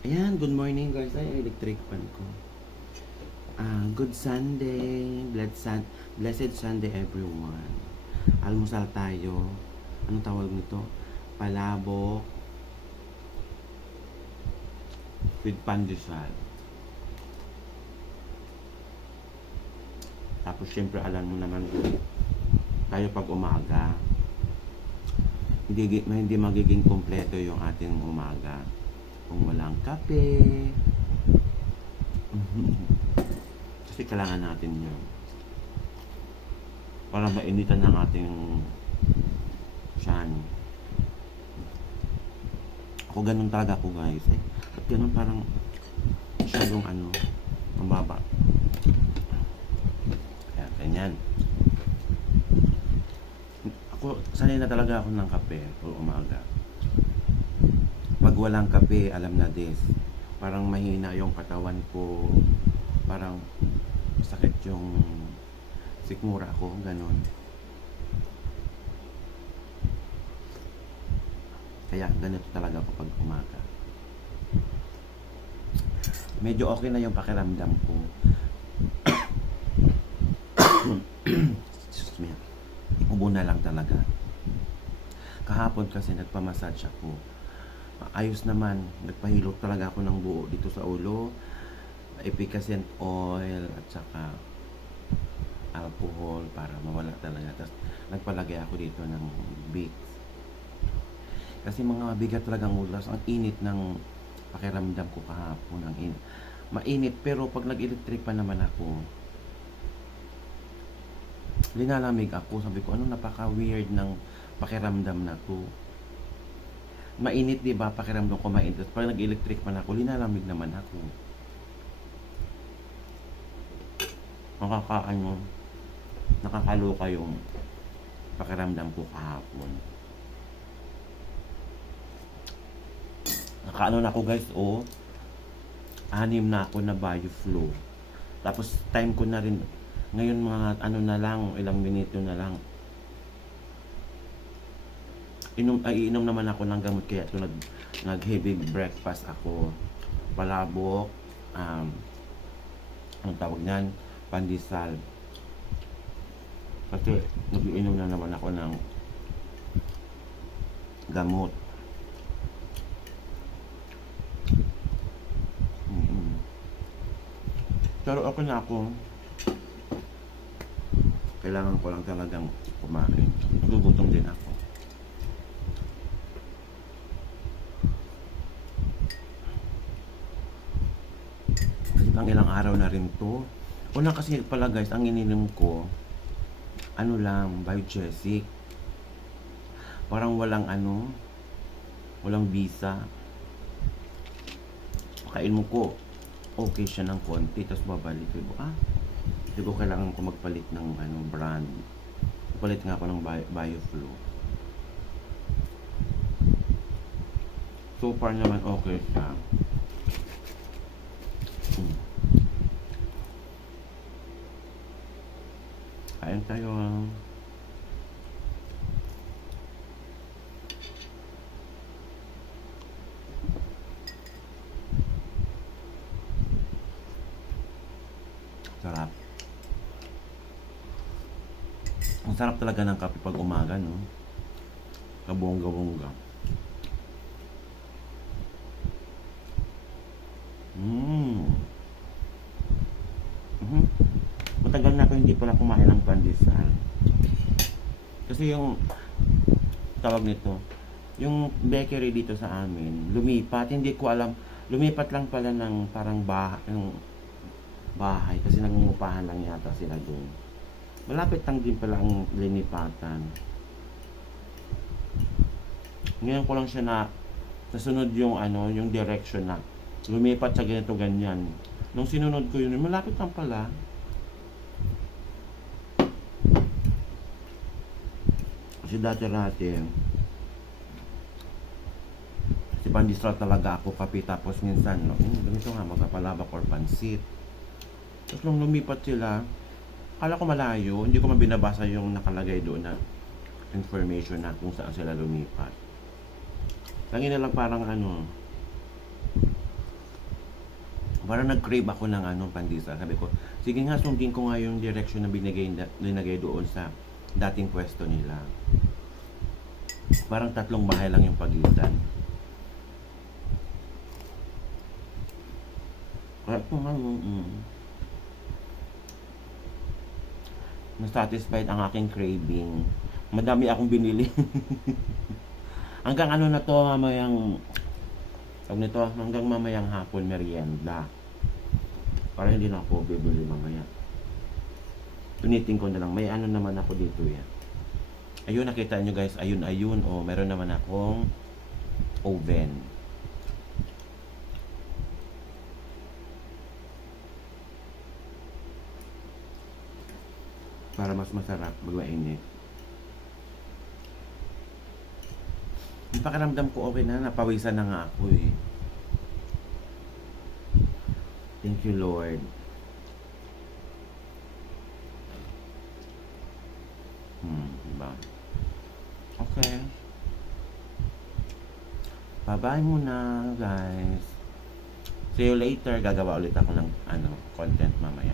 Ayan, good morning guys. Ay, electric pan ko. Good Sunday. Blessed Sunday everyone. Almusal tayo. Anong tawag nito? Palabok with pandesal. Tapos syempre alam mo naman tayo pag umaga. Hindi magiging kompleto yung ating umaga kung walang kape. Kasi kailangan natin yun para mainitan ng ating tiyan. Ako ganun talaga ako guys eh. At ganun parang masyadong mababa. Kaya ganyan. Ako, sanay na talaga ako ng kape pag umaga. Pag walang kape, alam na this. Parang mahina yung katawan ko. Parang sakit yung sikmura ko, ganun. Kaya ganito talaga ako pag umaga. Medyo okay na yung pakiramdam ko. Excuse me. Ubo na lang talaga. Kahapon kasi nagpamassage ako. Ayos naman. Nagpahilot talaga ako ng buo dito sa ulo. Efficacent oil at saka alcohol para mawala talaga. Tapos nagpalagay ako dito ng Vicks. Kasi mga bigat talagang ulas. Ang init ng pakiramdam ko kahapon. Ang init. Mainit pero pag nag-electric pa naman ako, linalamig ako. Sabi ko, napaka-weird ng pakiramdam na to. Mainit, di ba? Pakiramdam ko mainit. Pag nag-electric man ako, linalamig naman ako. Nakakaloka yung pakiramdam ko kahapon. Nakaano na ako guys, 6 na ako na BioFlow. Tapos time ko na rin, ngayon mga na lang, ilang minuto na lang. Iinom naman ako ng gamot kaya ito nag-heavy breakfast ako. Palabok, ang tawag niyan, pandesal. Kasi nag-iinom na naman ako ng gamot. Pero okay na ako. Kailangan ko lang talagang kumain. Nagugutom din ako. Pang ilang araw na rin to. Una kasi pala guys, ang ininom ko lang, Biogesic. Parang walang walang visa. Pakain mo ko, okay siya ng konti, tapos babalik ko. Hindi ko kailangan ko magpalit ng brand. Palit nga ako ng BioFlow. So far naman okay siya. Kain tayo. Sarap. Ang sarap talaga ng kape pag umaga, no? Kabongga-bongga. Matagal na ako hindi pala kumain ng pandesal. Kasi yung tawag nito, yung bakery dito sa amin, lumipat, hindi ko alam, lumipat lang pala ng parang bahay kasi nangungupahan lang yata sila doon. Malapit lang din pala ang linipatan. Ngayon ko lang siya nasunod yung yung direction na lumipat sa ganito ganyan. Nung sinunod ko yun, malapit lang pala. Kasi dati si pandesal talaga ako kape, tapos minsan ganito nga magpapalabak or pansit. Tapos nung lumipat sila, akala ko malayo, hindi ko mabinabasa yung nakalagay doon na information na kung saan sila lumipat. Lagi na lang parang Parang nag-crave ako ng pandesal. Sabi ko, sige nga, sundin ko nga yung direction na binigay doon sa dating pwesto nila. Parang 3 bahay lang yung pagitan. Kaya kung na-satisfied ang aking craving. Madami akong binili. Hanggang na to, hanggang mamayang hapon merienda. Para hindi na ako bibili mamaya. Tunitin ko na lang. May naman ako dito yan. Ayun, nakita nyo guys. Ayun. Oh, meron naman akong oven. Para mas masarap magmainit. Yung pakiramdam ko okay na. Napawisan na nga ako eh. Thank you, Lord. Diba? Okay. Bye-bye muna, guys. See you later. Gagawa ulit ako ng content mamaya.